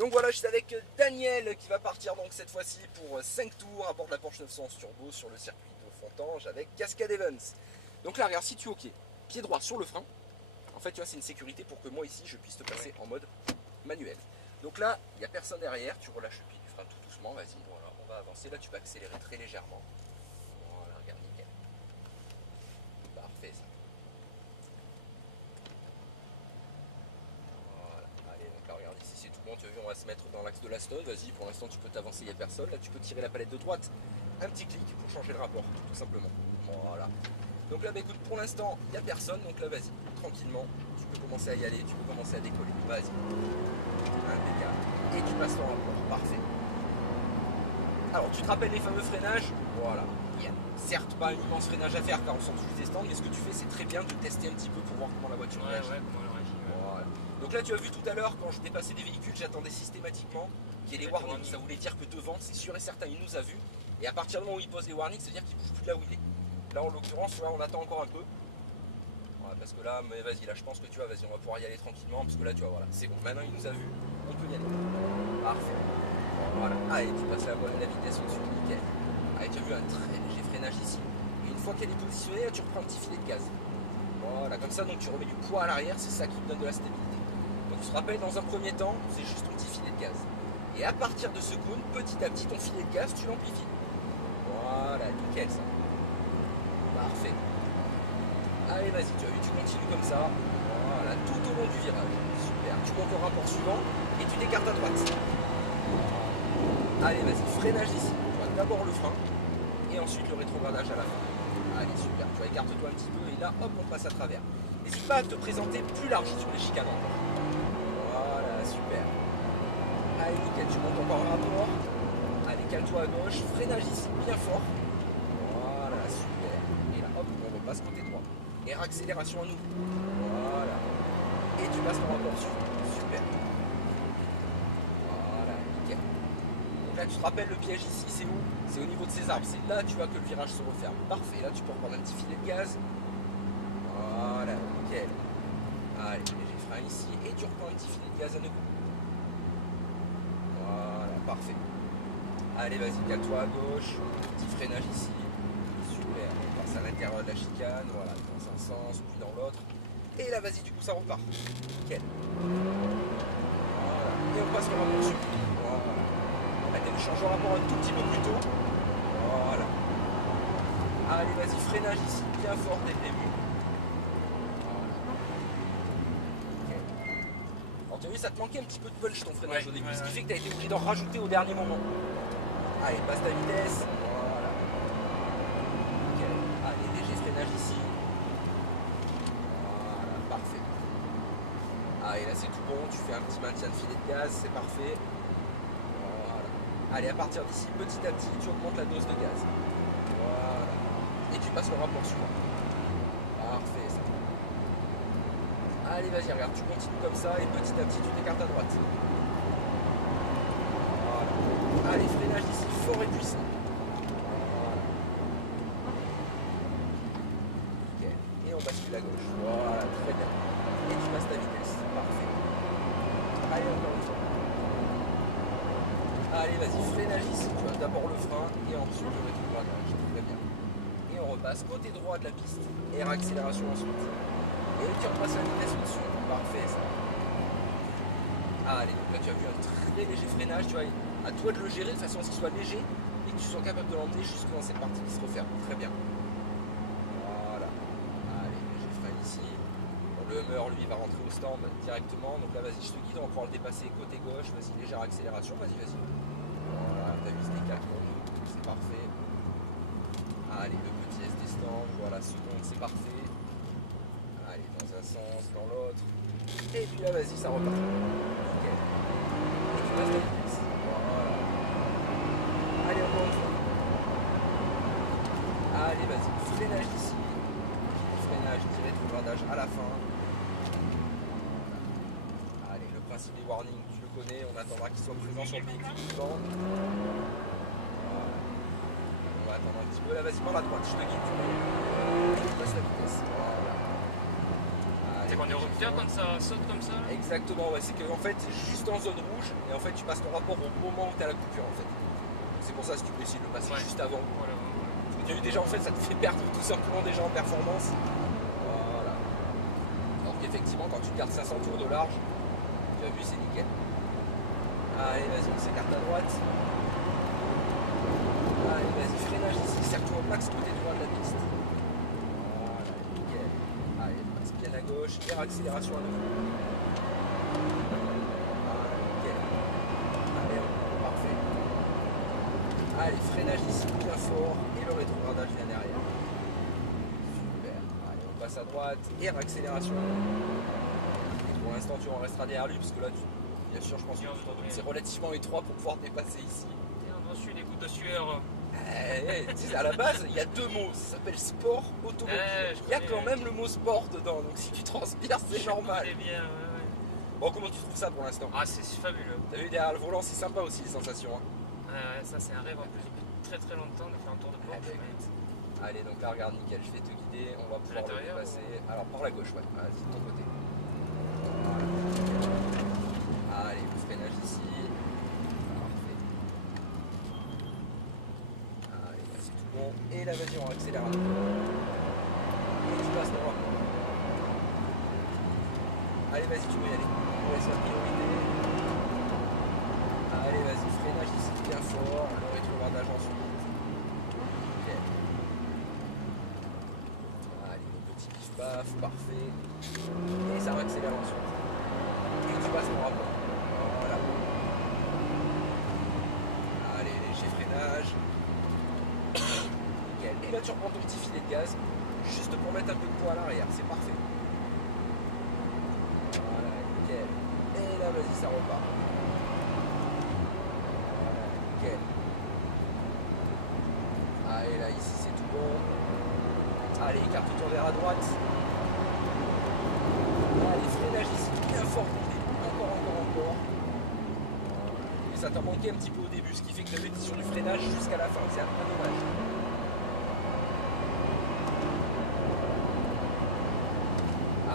Donc voilà, je suis avec Daniel qui va partir donc cette fois-ci pour 5 tours à bord de la Porsche 911 Turbo sur le circuit de Fontanges avec Cascade Evans. Donc là, regarde, si tu es OK, pied droit sur le frein. En fait, tu vois, c'est une sécurité pour que moi ici, je puisse te passer en mode manuel. Donc là, il n'y a personne derrière, tu relâches le pied du frein tout doucement, vas-y, voilà, on va avancer. Là, tu vas accélérer très légèrement. Voilà, regarde, nickel. Parfait, ça. Voilà, allez, donc là, regarde, ici, c'est tout bon, tu as vu, on va se mettre dans l'axe de la stone. Vas-y, pour l'instant, tu peux t'avancer, il n'y a personne. Là, tu peux tirer la palette de droite, un petit clic pour changer le rapport, tout simplement. Voilà. Donc là, bah, écoute, pour l'instant, il n'y a personne, donc là, vas-y, tranquillement, tu peux commencer à y aller, tu peux commencer à décoller. Vas-y. Impeccable. Et tu passes ton rapport. Parfait. Alors, tu te rappelles les fameux freinages? Voilà. Il y a certes pas un immense freinage à faire car on sort tous les stands, mais ce que tu fais, c'est très bien de tester un petit peu pour voir comment la voiture réagit. Comment elle réagit. Voilà. Donc là, tu as vu tout à l'heure, quand je dépassais des véhicules, j'attendais systématiquement qu'il y ait les warnings. Ça voulait dire que devant, c'est sûr et certain, il nous a vus. Et à partir du moment où il pose les warnings, ça veut dire qu'il bouge plus de là où il est. Là, en l'occurrence, on attend encore un peu. Voilà, parce que là, mais vas-y, là, je pense que tu vois, vas-y, on va pouvoir y aller tranquillement. Parce que là, tu vois, voilà, c'est bon. Maintenant, il nous a vus, on peut y aller. Parfait. Voilà. Allez, tu passes la vitesse au-dessus, nickel. Allez, tu as vu un très léger freinage ici. Et une fois qu'elle est positionnée, là, tu reprends un petit filet de gaz. Voilà, comme ça, donc tu remets du poids à l'arrière, c'est ça qui te donne de la stabilité. Donc tu te rappelles, dans un premier temps, c'est juste ton petit filet de gaz. Et à partir de ce cône, petit à petit, ton filet de gaz, tu l'amplifies. Voilà, nickel ça. Parfait. Allez, vas-y, tu as vu, tu continues comme ça. Voilà, tout au long du virage. Super. Tu montes au rapport suivant et tu t'écartes à droite. Allez, vas-y, freinage ici. Tu vois, d'abord le frein et ensuite le rétrogradage à la fin. Allez, super. Tu vois, écarte-toi un petit peu et là, hop, on passe à travers. N'hésite pas à te présenter plus large sur les chicanes encore. Voilà, super. Allez, nickel, tu montes encore un rapport. Allez, cale-toi à gauche. Freinage ici, bien fort. Voilà, super. Et là, hop, on repasse côté droit. Et accélération à nouveau. Voilà. Et tu passes ton rapport suivant. Super. Voilà, nickel. Donc là, tu te rappelles le piège ici, c'est où? C'est au niveau de ces arbres. C'est là, tu vois, que le virage se referme. Parfait. Là, tu peux reprendre un petit filet de gaz. Voilà, nickel. Allez, léger frein ici. Et tu reprends un petit filet de gaz à nouveau. Voilà, parfait. Allez, vas-y, cale-toi à gauche. Petit freinage ici. Super. On passe à l'intérieur de la chicane. Voilà, dans un sens, puis dans l'autre. Et là, vas-y, du coup, ça repart. Nickel. Voilà. Et on passe le rapport suivant. Voilà. Allez, change le rapport un tout petit peu plus tôt. Voilà. Allez, vas-y, freinage ici, bien fort dès le début. Voilà. Nickel. Alors, tu as vu, ça te manquait un petit peu de punch ton freinage au début, ce qui fait que tu as été obligé d'en rajouter au dernier moment. Allez, passe ta vitesse. Voilà. Nickel. Allez, léger freinage ici. Voilà, parfait. Allez, là c'est tout bon, tu fais un petit maintien de filet de gaz, c'est parfait. Voilà. Allez, à partir d'ici, petit à petit, tu augmentes la dose de gaz. Voilà. Et tu passes le rapport suivant. Parfait, ça. Allez, vas-y, regarde, tu continues comme ça et petit à petit, tu t'écartes à droite. Voilà. Allez, freinage ici, fort et puissant. Voilà. Nickel. Et on bascule à gauche. Voilà, très bien. Et tu passes ta vitesse. Parfait. Allez, encore une fois. Allez, vas-y, freinage ici. Tu vois, d'abord le frein et ensuite le rétrogradage. Très bien. Et on repasse côté droit de la piste. Et accélération ensuite. Et tu repasses la vitesse au-dessus. Parfait, ça. Allez, donc là, tu as vu un très léger freinage. Tu vois, à toi de le gérer de façon à ce qu'il soit léger et que tu sois capable de l'emmener jusque dans cette partie qui se referme. Très bien. Voilà. Allez, léger frein ici. Le Hummer, lui, va rentrer au stand directement. Donc là, vas-y, je te guide. On va pouvoir le dépasser côté gauche. Vas-y, légère accélération. Vas-y, vas-y. Voilà, t'as vu, c'était 4 secondes. C'est parfait. Allez, le petit S des stands. Voilà, seconde, c'est parfait. Allez, dans un sens, dans l'autre. Et puis là, vas-y, ça repart. Nickel. Et tu passes la vitesse. Voilà. Allez, encore une fois. Allez, vas-y, freinage ici. Freinage, rétrogradage à la fin. Allez, le principe des warnings, tu le connais, on attendra qu'il soit présent sur le véhicule suivant. Voilà. On va attendre un petit peu, là vas-y par la droite, je te guide. Et tu passes la vitesse. Voilà. Allez, C'est qu'on est au rupteur quand ça saute comme ça. Exactement, ouais, c'est qu'en fait, c'est juste en zone rouge, et en fait, tu passes ton rapport au moment où tu as la coupure, en fait. C'est pour ça, si tu peux essayer de le passer juste avant. Voilà, voilà. Parce que tu as vu, déjà, en fait, ça te fait perdre tout simplement déjà en performance. Voilà. Donc, effectivement, quand tu gardes 500 tours de large, tu as vu, c'est nickel. Allez, vas-y, on s'écarte à droite. Allez, vas-y, freinage ici, serre-toi au max côté droit de la piste. Voilà, nickel. Allez, passe bien à gauche, et accélération à nouveau. Voilà, nickel. Allez, parfait. Allez, freinage ici, bien fort, et le rétrogradage vient derrière. Super. Allez, on passe à droite, et accélération. Et pour l'instant, tu en resteras derrière lui, parce que là, bien sûr, je pense que c'est relativement étroit pour pouvoir dépasser ici. Et on suit les gouttes de sueur. Tu sais, à la base, il y a deux mots, ça s'appelle sport automobile. Il y a quand même le mot sport dedans, donc si tu transpires, c'est normal. Bien, Bon, comment tu trouves ça pour l'instant? Ah, c'est fabuleux. T'as vu, derrière le volant, c'est sympa aussi les sensations. Hein. Ça, c'est un rêve en plus depuis très très longtemps de faire un tour de Porsche. Allez, donc là, regarde, nickel, je vais te guider, on va pouvoir le dépasser. Alors, par la gauche, ouais, vas-y, de ton côté. Voilà. Allez, le freinage ici. Parfait. Allez, là, c'est tout bon. Et là, vas-y, on accélère un peu. Et tu passes droit. Allez, vas-y, tu peux y aller. On laisse la priorité. Allez, vas-y, freinage ici bien fort. Le rétrogradage ensuite. Ok. Allez, le petit pif-paf, parfait. Et ça accélère ensuite. Et tu passes ton rapport. Voilà. Allez, léger freinage. Nickel. Et là, tu reprends ton petit filet de gaz. Juste pour mettre un peu de poids à l'arrière. C'est parfait. Voilà, nickel. Et là, vas-y, ça repart. Voilà, nickel. Allez, là, ici, c'est tout bon. Allez, écarte-toi vers à droite. Allez, freinage ici, bien fort dès le début. Encore. Et ça t'a manqué un petit peu au début, ce qui fait que tu as été sur du freinage jusqu'à la fin. C'est un peu dommage.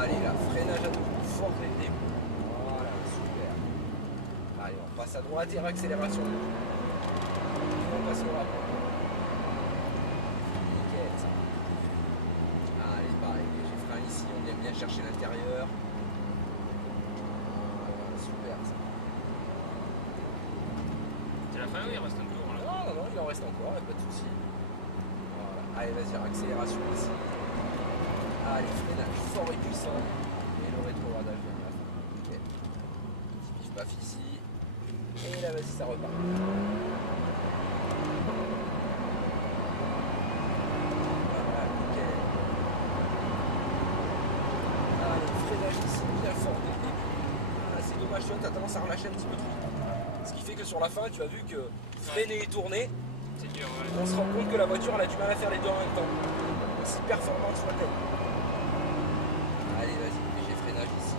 Allez, là, freinage à nouveau fort dès le début. Voilà, super. Allez, on passe à droite et accélération. Et on passe au rapport. Nickel, ça. Allez, pareil, léger frein ici, on vient bien chercher l'intérieur. Voilà, super, ça. C'est la fin ou il reste un tour là? Non, il en reste encore, pas de soucis. Voilà. Allez, vas-y, accélération ici. Allez, freinage fort et puissant. Et le rétrogradage vient à la fin. Nickel. Petit pif-paf ici. Et là, vas-y, ça repart. Voilà, nickel. Allez, freinage ici, bien fort dès le début. Ah, c'est dommage, tu vois, t'as tendance à relâcher un petit peu trop. Ce qui fait que sur la fin, tu as vu que freiner et tourner, c'est dur, on se rend compte que la voiture elle a du mal à faire les deux en même temps. Aussi performante soit-elle. Allez, vas-y, léger freinage ici.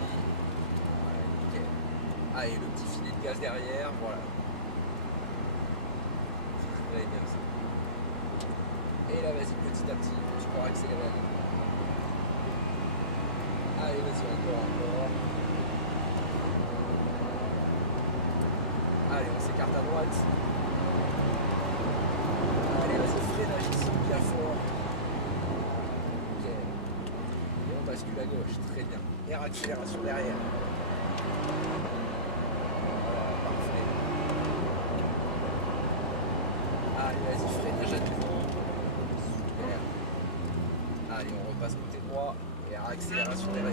Voilà, nickel. Allez, le petit filet de gaz derrière, voilà. C'est très bien ça. Et là, vas-y, petit à petit, tu pourras accélérer à nouveau. Allez, vas-y, encore. Allez, on s'écarte à droite. Allez, vas-y, freinage ici, bien fort. Nickel. Et on bascule à gauche, très bien. Et accélération derrière. Voilà, parfait. Allez, vas-y, freinage à nouveau. Super. Allez, on repasse côté droit. Et accélération derrière.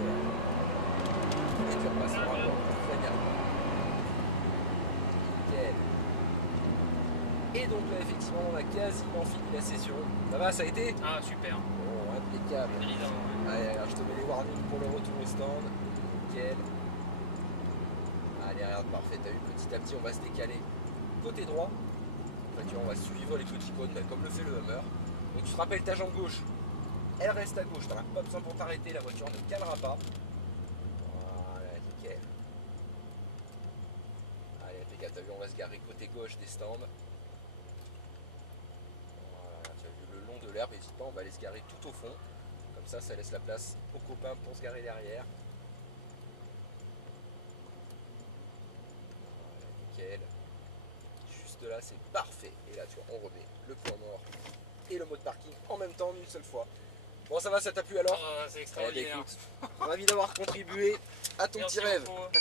Et tu repasses le rapport. Très bien. Nickel. Et donc là, effectivement, on a quasiment fini la session. Ça va, ça a été? Ah, super. Bon, impeccable. Allez, alors je te mets les warnings pour le retour au stand. Nickel. Allez, regarde, parfait. T'as vu, petit à petit, on va se décaler côté droit. En fait, tu vois, on va suivre les petits cônes, comme le fait le Hummer. Donc tu te rappelles ta jambe gauche. Elle reste à gauche. T'en as pas besoin pour t'arrêter. La voiture ne calera pas. Voilà, nickel. Allez, impeccable. T'as vu, on va se garer côté gauche des stands. Voilà, tu as vu le long de l'herbe, n'hésite pas, on va aller se garer tout au fond. Comme ça laisse la place aux copains pour se garer derrière. de là, c'est parfait. Et là, tu vois, on remet le point mort et le mode parking en même temps, en une seule fois. Bon, ça va, ça t'a plu alors? Oh, c'est extraordinaire. Écoute, ravi d'avoir contribué à ton Merci petit rêve. beaucoup.